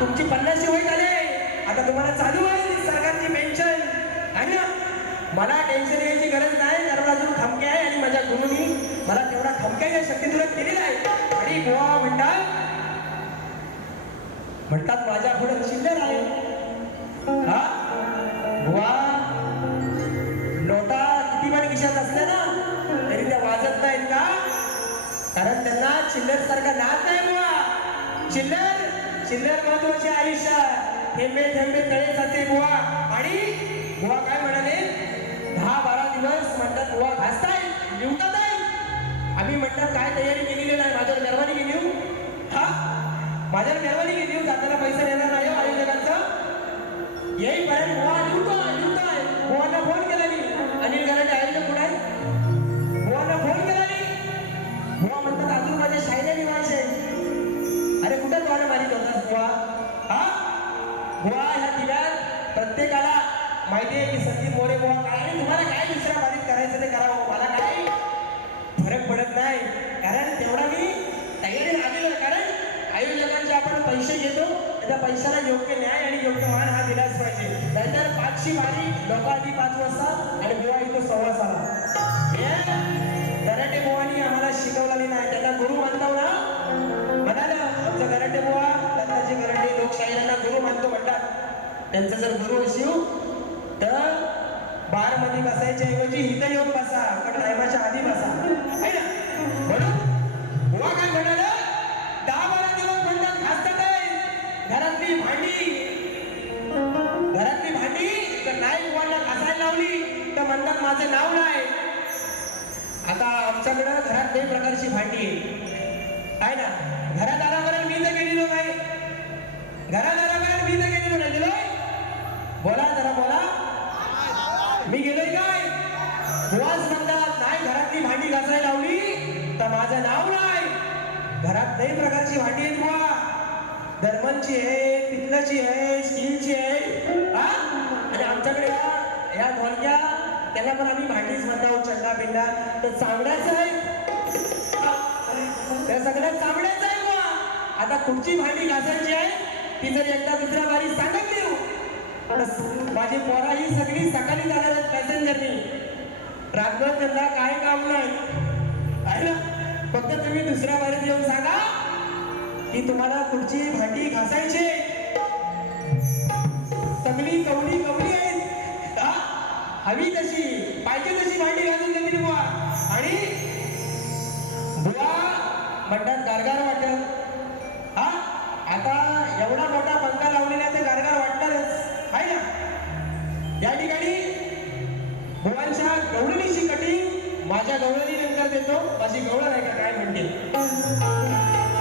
तुमची पन्नासशे वय झाले. आता तुम्हाला चालू आहे सरकारची पेन्शन आहे ना? मला टेन्शन घ्यायची गरज नाही कारण अजून खमके आहे आणि माझ्या गुरुनी मला तेवढा थमक्याच्या शक्ती तुला केलेला आहे. आणि गोवा म्हणतात म्हणतात माझ्या पुढे शिल्लर आहे. हा? बुवा नोटा किती पण खिशात असल्या ना तरी त्या वाजत नाहीत का? कारण त्यांना चिल्लर सारखा नाच नाही बुवा चिल्लर चिल्लर महत्त्वाचे आयुष्य. थेंबे थेंबे तळे जाते बुवा. आणि बुवा काय म्हणाले? दहा बारा दिवस म्हणतात बुवा घासताय लिवतात आहे आम्ही म्हणतात काय तयारी केलेली नाही माझ्या मेहरबानी घेऊ हा. माझ्या मेहरबानी केली हो. हो, जाताना पैसा देणार नाही हो आयोजकांचा. येईपर्यंत बुवा लिवतोय बुवा ह्या दिव्यात. प्रत्येकाला माहिती आहे की संदीप मोरे बुवा काय आणि तुम्हाला काय दुसऱ्या बाधित करायचं ते करावं मला काय फरक पडत नाही. कारण तेवढा मी तयारी लागेल कारण आयोजकांचे आपण पैसे घेतो. त्या पैशाला योग्य न्याय आणि योग्य मान हा दिलाच पाहिजे. नंतर पाचशे बारी लोकांनी पाच वाजता आणि त्यांचं जर गुरु शिव तर बारमध्ये बसायच्या ऐवजी इथं येऊन बसा पण टायमाच्या आधी बसा. है ना? म्हणून बुवा काय म्हणाल? दहा बारा दिवस म्हणतात खासतात आहे. घरातली भांडी घरातली भांडी तर नाही बुवांना घासायला लावली तर म्हणतात माझं नाव नाही. आता आमच्याकडं घरात काही प्रकारची भांडी आहे. आहे ना? घरात आल्यापर्यंत मी तर गेलेलो नाही घरात आल्यापर्यंत मी तर गेलेलो नाही घरात लई प्रकारची भांडी आहेत बुवा. धर्मांची आहे पितलाची आहे स्टीलची आहे. हा? आणि आमच्याकडे या या ढोलक्या त्याला पण आम्ही भांडीच म्हणतो चंदा पिंडा. तर चांगल्याच आहे. त्या सगळ्या चांगल्याच आहे बुवा. आता कुठची भांडी घासायची आहे ती जर एकदा दुसऱ्या बारी सांगत देऊ. माझी पोरा ही सगळी सकाळी जाणार आहेत पॅसेंजरनी. रात्रभर त्यांना काय काम नाही. आहे ना? फक्त तुम्ही दुसऱ्या बारीत येऊन सांगा की तुम्हाला पुढची भांडी घासायची. सगळी कवडी कवडी आहेत. हवी तशी. पाहिजे तशी भांडी घालून देतील बुवा. आणि बुवा म्हणतात गारगार वाटत हा? आता एवढा मोठा पंखा लावलेला आहे तर गारगार वाटणारच. आहे ना? या ठिकाणी बुवांच्या गवडली माझ्या गवळणी नंतर देतो. माझी गवळ आहे का काय म्हणते?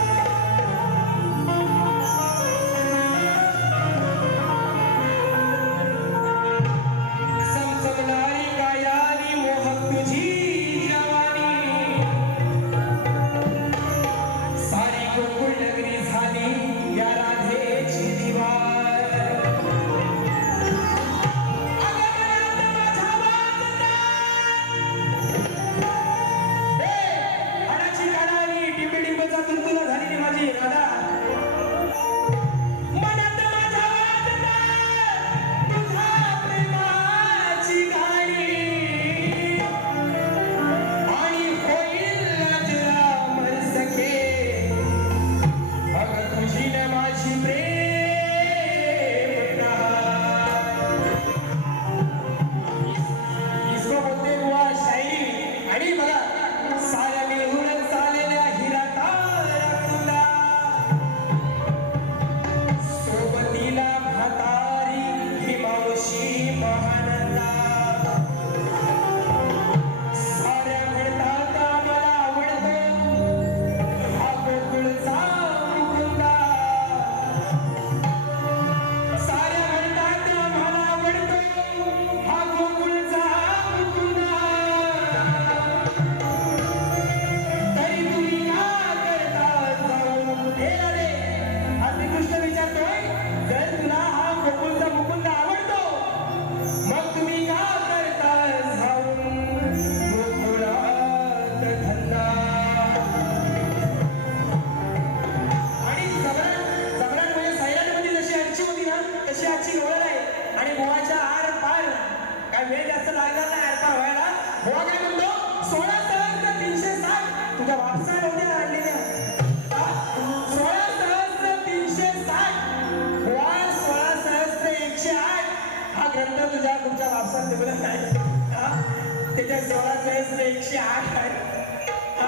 सहस्त्र आठ आहे हा?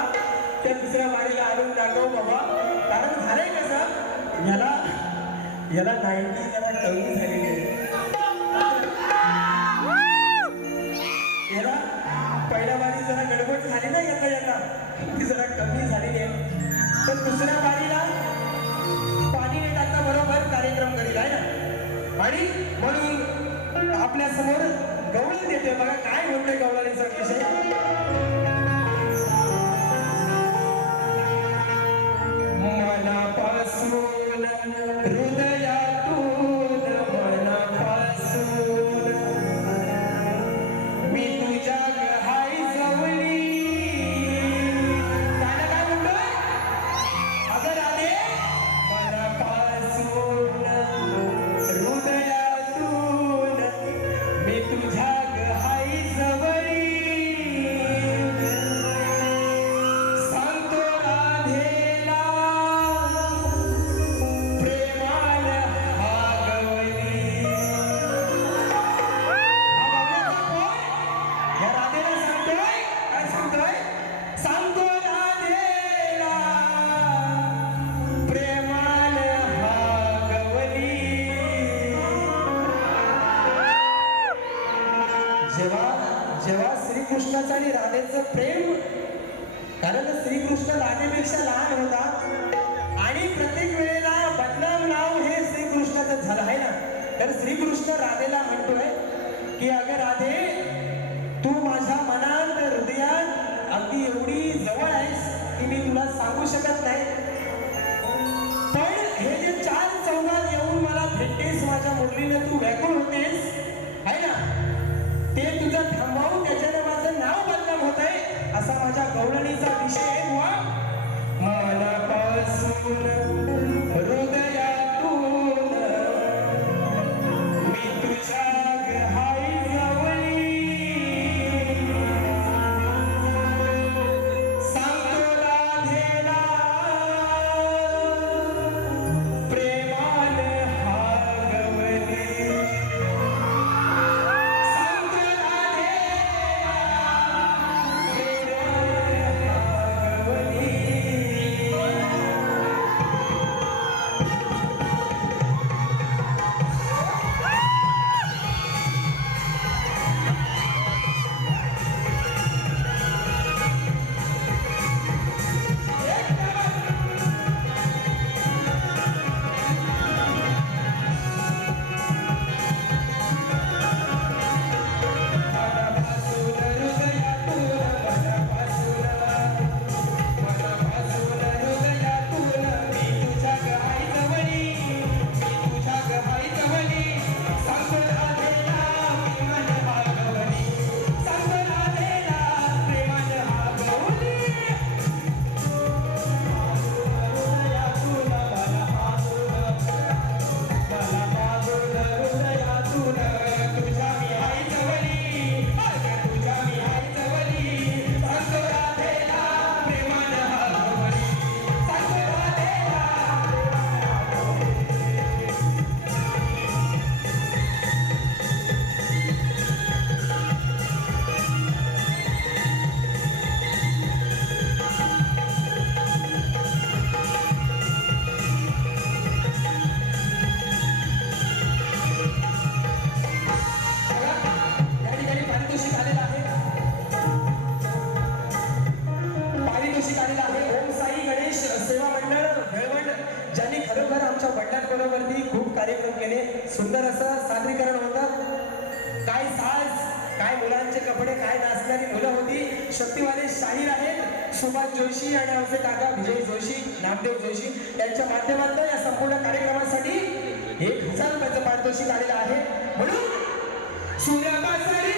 त्या दुसऱ्या वारीला आणून दाखव बाबा कारण झालंय कसं याला याला नाईन्टी जरा कमी झालेली आहे याला पहिल्या वारी जरा गडबड झाली ना यंदा याला ती जरा कमी झालेली आहे पण दुसऱ्या वारीला पाणी नाही टाकता बरोबर कार्यक्रम करील आहे ना आणि म्हणून आपल्यासमोर गवळण देते बघा काय म्हणतोय गवळणीचा विषय श्रीकृष्णाचं आणि राधेचं प्रेम कारण श्रीकृष्ण राधेपेक्षा लहान होता. आणि प्रत्येक वेळेला बदनाम नाव हे श्रीकृष्णाचं झालं आहे ना? तर श्रीकृष्ण राधेला म्हणतोय की अगं राधे तू माझ्या मनात हृदयात अगदी एवढी जवळ आहेस की मी तुला सांगू शकत नाही. पण हे जे चार चौघात येऊन मला भेटतेस माझ्या मुरलीनं तू व्याकुळ होतेस आहे ना? ते तुझं थांबवून असा माझ्या गवळणीचा विषय आहे बुवा. मनापासून सुंदर असं सादरीकरण होतं काय साज काय मुलांचे कपडे काय नाचणारी मुलं होती शक्तिवाले शाहीर आहेत सुभाष जोशी आणि आमचे काका विजय जोशी नामदेव जोशी यांच्या माध्यमातून या संपूर्ण कार्यक्रमासाठी एक हजार रुपयाचं पारितोषिक आलेलं आहे. म्हणून सूर्यकासरी